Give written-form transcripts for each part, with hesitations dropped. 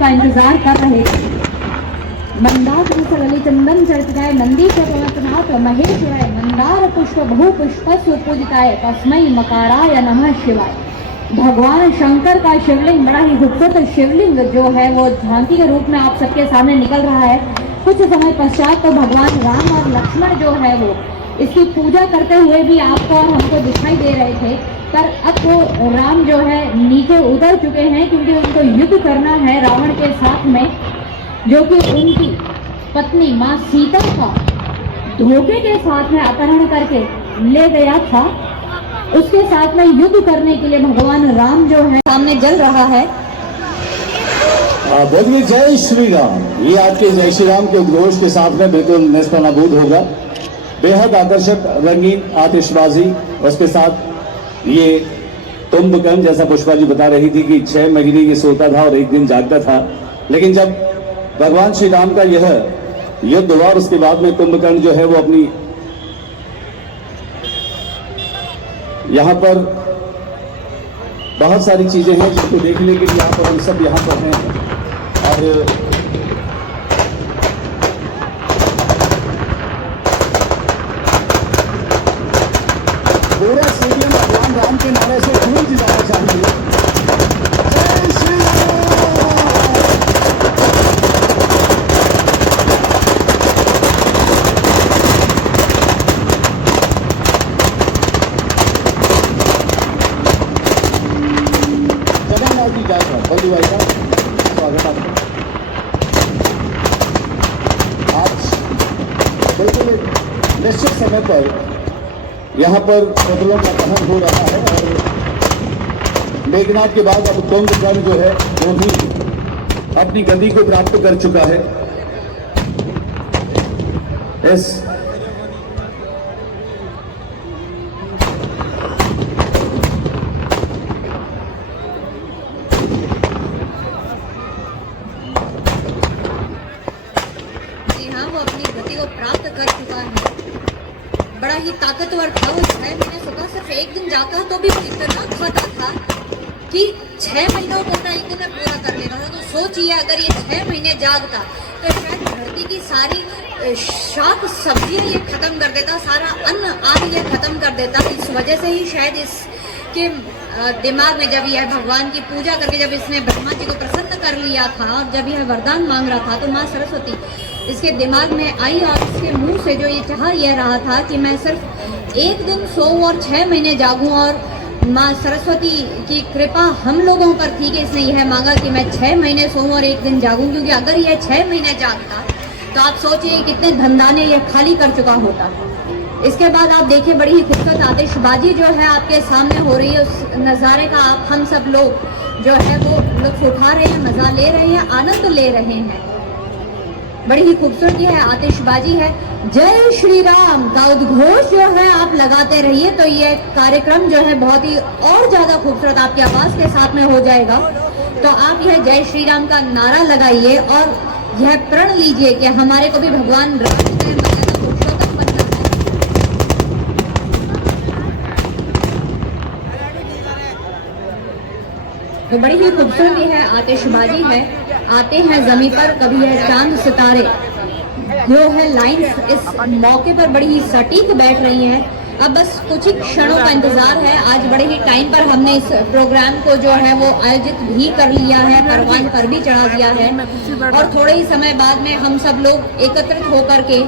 का इंतजार कर रहे थे। मंदार ललित चंदन चर्चिताय नंदीश्वरनाथ महेश्वराय मंदार पुष्प बहु पुष्पस्व पूजिताय तस्मै मकाराय नमः शिवाय। भगवान शंकर का शिवलिंग, बड़ा ही खूबसूरत शिवलिंग जो है वो झांकी के रूप में आप सबके सामने निकल रहा है। कुछ समय पश्चात तो भगवान राम और लक्ष्मण जो है वो इसकी पूजा करते हुए भी आपको और हमको दिखाई दे रहे थे, पर अब वो राम जो है नीचे उतर चुके हैं क्योंकि उनको युद्ध करना है रावण के साथ में, जो कि उनकी पत्नी माँ सीता का धोखे के साथ में अपहरण करके ले गया था। उसके साथ में युद्ध करने के लिए भगवान राम जो है सामने जल रहा है। बोलिए जय श्री राम। ये आपके जय श्री राम के उद्घोष के साथ में बिल्कुल नेस्तनाबूद होगा। बेहद आकर्षक रंगीन आतिशबाजी, उसके साथ ये कुंभकर्ण, जैसा पुष्पा जी बता रही थी कि 6 महीने ये सोता था और 1 दिन जागता था, लेकिन जब भगवान श्री राम का यह युद्ध हुआ उसके बाद में कुंभकर्ण जो है वो अपनी यहाँ पर बहुत सारी चीजें हैं जिनको देखने के लिए यहाँ पर हम सब यहाँ पर हैं। और पूरा स्टेडियम भगवान राम के नारे से गूंज जाना चाहिए। जय श्री राम। जगन्नाथ जी जय श्री बंधु भाई साहब, स्वागत आपका। आज बिल्कुल एक निश्चित समय पर यहाँ पर कदलों का दहन हो रहा है और मेघनाथ के बाद अब कुंभकर्ण जो है वो भी अपनी गति को प्राप्त कर चुका है। इस वो अपनी गति को प्राप्त कर चुका है। बड़ा ही ताकतवर था वो। 6 महीने सोता, सिर्फ 1 दिन जाता तो भी इतना खाता था कि 6 महीनों को 1 दिन में पूरा कर लेता था। तो सोचिए अगर ये 6 महीने जागता तो शायद धरती की सारी शाक सब्जियां ये खत्म कर देता, सारा अन्न आदि ये खत्म कर देता। इस वजह से ही शायद इसके दिमाग में जब यह भगवान की पूजा करके जब इसने ब्रह्मा जी को प्रसन्न कर लिया था और जब यह वरदान मांग रहा था तो माँ सरस्वती इसके दिमाग में आई और इसके मुंह से जो ये चाह यह रहा था कि मैं सिर्फ 1 दिन सोऊं और 6 महीने जागूं। और माँ सरस्वती की कृपा हम लोगों पर थी कि इसने यह मांगा कि मैं 6 महीने सोऊं और 1 दिन जागूं, क्योंकि अगर यह 6 महीने जागता तो आप सोचिए कितने धनदाने यह खाली कर चुका होता। इसके बाद आप देखिए बड़ी ही खूबसूरत आतिशबाजी जो है आपके सामने हो रही है। उस नज़ारे का आप हम सब लोग जो है वो लुत्फ उठा रहे हैं, मजा ले रहे हैं, आनंद ले रहे हैं। बड़ी ही खूबसूरत है, आतिशबाजी है। जय श्री राम का उद्घोष जो है आप लगाते रहिए तो ये कार्यक्रम जो है बहुत ही और ज्यादा खूबसूरत आपकी आवाज के साथ में हो जाएगा। तो आप यह जय श्री राम का नारा लगाइए और यह प्रण लीजिए कि हमारे को भी भगवान राम ने पुरुषोत्तम बनना है। तो बड़ी ही खूबसूरत है, आतिशबाजी है। आते हैं जमीन पर कभी है चांद सितारे, जो है लाइंस इस मौके पर बड़ी ही सटीक बैठ रही हैं। अब बस कुछ ही क्षणों का इंतजार है। आज बड़े ही टाइम पर हमने इस प्रोग्राम को जो है वो आयोजित भी कर लिया है, परवान पर भी चढ़ा दिया है और थोड़े ही समय बाद में हम सब लोग एकत्रित होकर के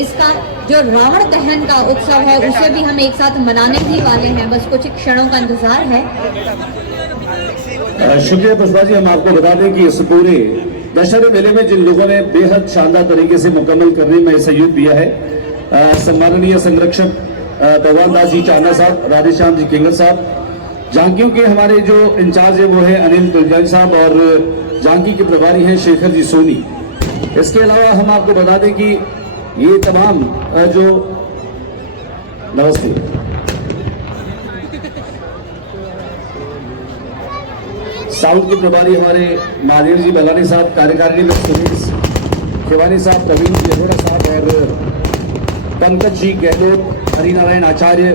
इसका जो रावण दहन का उत्सव है उसे भी हम एक साथ मनाने ही वाले हैं। बस कुछ ही क्षणों का इंतजार है। शुक्रिया पुष्पा जी। हम आपको बता दें कि इस पूरे दशहरे मेले में जिन लोगों ने बेहद शानदार तरीके से मुकम्मल करने में सहयोग दिया है, सम्माननीय संरक्षक भगवान दास जी चांदा साहब, राधेश्याम जी किंगर साहब, झांकियों के हमारे जो इंचार्ज है वो है अनिल तुलजानी साहब और झांकी के प्रभारी हैं शेखर जी सोनी। इसके अलावा हम आपको बता दें कि ये तमाम जो नमस्ते साउथ के प्रभारी हमारे महादेव जी बलानी साहब, कार्यकारिणी में सुनील शिवानी साहब, प्रवीण जी अरोड़ा साहब और पंकज जी गहलोत, हरिनारायण आचार्य,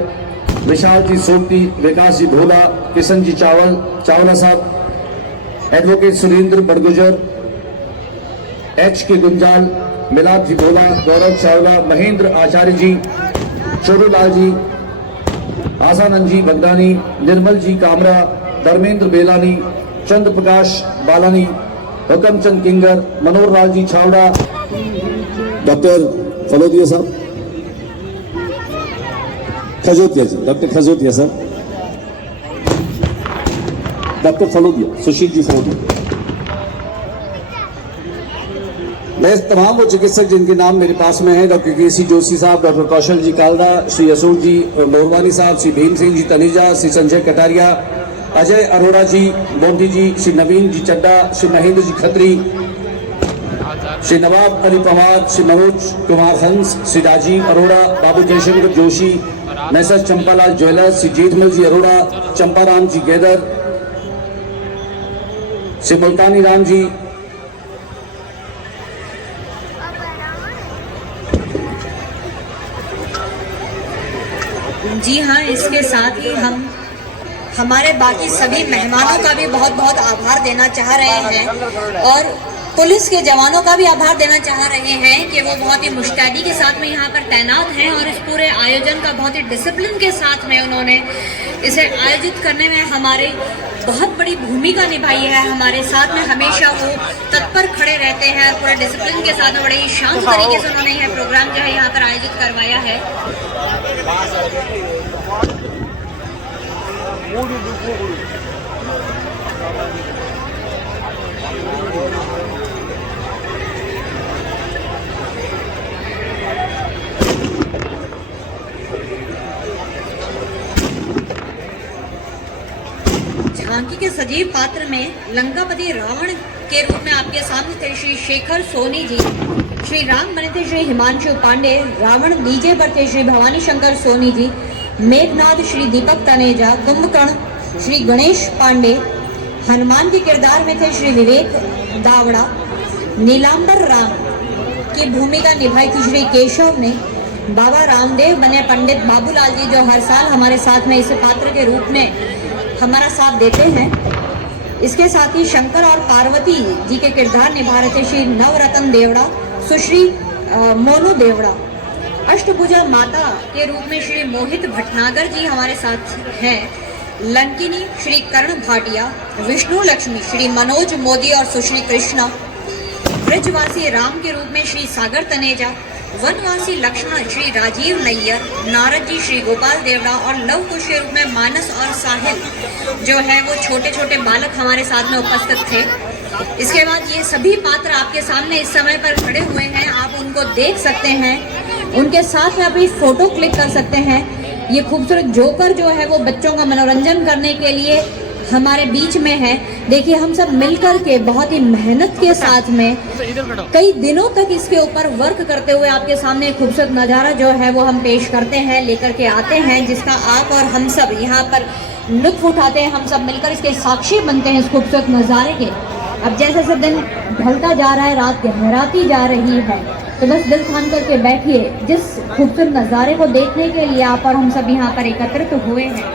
विशाल जी सोपती, विकास जी भोला, किशन जी चावला साहब, एडवोकेट सुरेंद्र बड़गुजर, एच के गुंजाल, मिलाद जी बोला, गौरव चावला, महेंद्र आचार्य जी, छोटूलाल जी, आसानंद जी बगदानी, निर्मल जी कामरा, धर्मेंद्र बेलानी, चंद्र प्रकाश बालानी, हुकमचंद किंगर, मनोहर लाल जी छावड़ा, डॉक्टर फलोदिया साहब, खजूतिया जी, डॉक्टर खजूतिया साहब, डॉक्टर फलोदिया, सुशील जी फलोदिया। मैं तमाम वो चिकित्सक जिनके नाम मेरे पास में हैं, डॉक्टर केसी जोशी साहब, डॉक्टर कौशल जी कालदा, श्री अशोक जी मोरवानी साहब, श्री भीम सिंह जी तनेजा, श्री संजय कटारिया, अजय अरोड़ा जी मोदी जी, श्री नवीन जी चड्डा, श्री महेंद्र जी खत्री, श्री नवाब अली पवार, श्री मनोज कुमार हंस, श्री राजीव अरोड़ा, बाबू जयशंकर जोशी, मैसर चंपालाल ज्वेलर्स, श्री जेठमल जी अरोड़ा, चंपाराम जी गेदर, श्री मुल्तानी राम जी, जी हाँ, इसके साथ ही हम हमारे बाकी सभी मेहमानों का भी बहुत बहुत आभार देना चाह रहे हैं और पुलिस के जवानों का भी आभार देना चाह रहे हैं कि वो बहुत ही मुस्तैदी के साथ में यहाँ पर तैनात हैं और इस पूरे आयोजन का बहुत ही डिसिप्लिन के साथ में उन्होंने इसे आयोजित करने में हमारी बहुत बड़ी भूमिका निभाई है। हमारे साथ में हमेशा वो तत्पर खड़े रहते हैं और पूरे डिसिप्लिन के साथ में बड़े ही शांत तरीके से उन्होंने यह प्रोग्राम जो है यहाँ पर आयोजित करवाया है। झांकी के सजीव पात्र में लंकापति रावण के रूप में आपके सामने थे श्री शेखर सोनी जी, श्री राम बने थे श्री हिमांशु पांडे, रावण डीजे पर थे श्री भवानी शंकर सोनी जी, मेघनाथ श्री दीपक तनेजा, कुंभकर्ण श्री गणेश पांडे, हनुमान के किरदार में थे श्री विवेक दावड़ा, नीलांबर राम की भूमिका निभाई थी श्री केशव ने, बाबा रामदेव बने पंडित बाबूलाल जी जो हर साल हमारे साथ में इस पात्र के रूप में हमारा साथ देते हैं। इसके साथ ही शंकर और पार्वती जी के किरदार निभा रहे थे श्री नवरत्न देवड़ा, सुश्री मोनू देवड़ा, अष्टभुजा माता के रूप में श्री मोहित भटनागर जी हमारे साथ हैं, लंकिनी श्री कर्ण भाटिया, विष्णु लक्ष्मी श्री मनोज मोदी और सुश्री कृष्णा, ब्रजवासी राम के रूप में श्री सागर तनेजा, वनवासी लक्ष्मण श्री राजीव नैयर, नारद जी श्री गोपाल देवड़ा और लव कुश के रूप में मानस और साहिल जो है वो छोटे छोटे बालक हमारे साथ में उपस्थित थे। इसके बाद ये सभी पात्र आपके सामने इस समय पर खड़े हुए हैं, आप उनको देख सकते हैं, उनके साथ में आप एक फोटो क्लिक कर सकते हैं। ये खूबसूरत जोकर जो है वो बच्चों का मनोरंजन करने के लिए हमारे बीच में है। देखिए हम सब मिलकर के बहुत ही मेहनत के साथ में कई दिनों तक इसके ऊपर वर्क करते हुए आपके सामने खूबसूरत नज़ारा जो है वो हम पेश करते हैं, लेकर के आते हैं, जिसका आप और हम सब यहाँ पर लुत्फ उठाते हैं। हम सब मिलकर इसके साक्षी बनते हैं इस खूबसूरत नज़ारे के। अब जैसे जैसे दिन ढलता जा रहा है, रात गहराती जा रही है, तो बस दिल थाम करके बैठिए। जिस खूबसूरत नज़ारे को देखने के लिए आप और हम सब यहाँ पर एकत्रित हुए हैं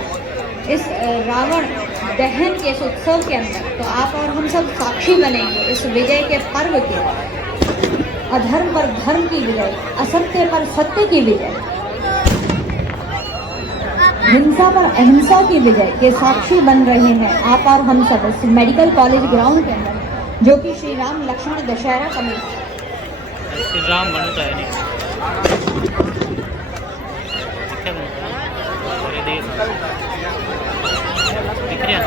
इस रावण दहन के इस उत्सव के अंदर, तो आप और हम सब साक्षी बनेंगे इस विजय के पर्व के। अधर्म पर धर्म की विजय, असत्य पर सत्य की विजय, हिंसा पर अहिंसा की विजय के साक्षी बन रहे हैं आप और हम सब इस मेडिकल कॉलेज ग्राउंड के अंदर, जो कि श्री राम लक्ष्मण दशहरा कमेटी श्री राम बनता है नहीं दिख रहा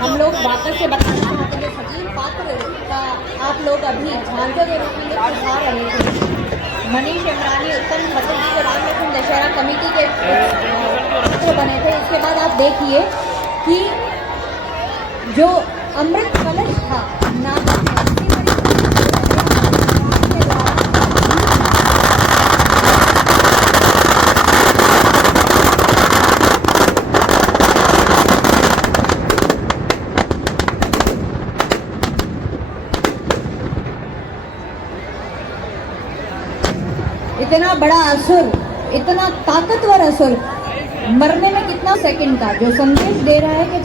हम लोग वापस से बताना चाहते हैं सजीव पात्र का आप लोग अभी झांझों के रूप में उठा रहे थे। मनीष इमरानी, उत्तम खत्री जी जो राम लक्ष्मण दशहरा कमेटी के पात्र बने थे। इसके बाद आप देखिए कि जो अमृत कलश था इतना बड़ा असुर, इतना ताकतवर असुर मरने में कितना सेकंड का जो संदेश दे रहा है कि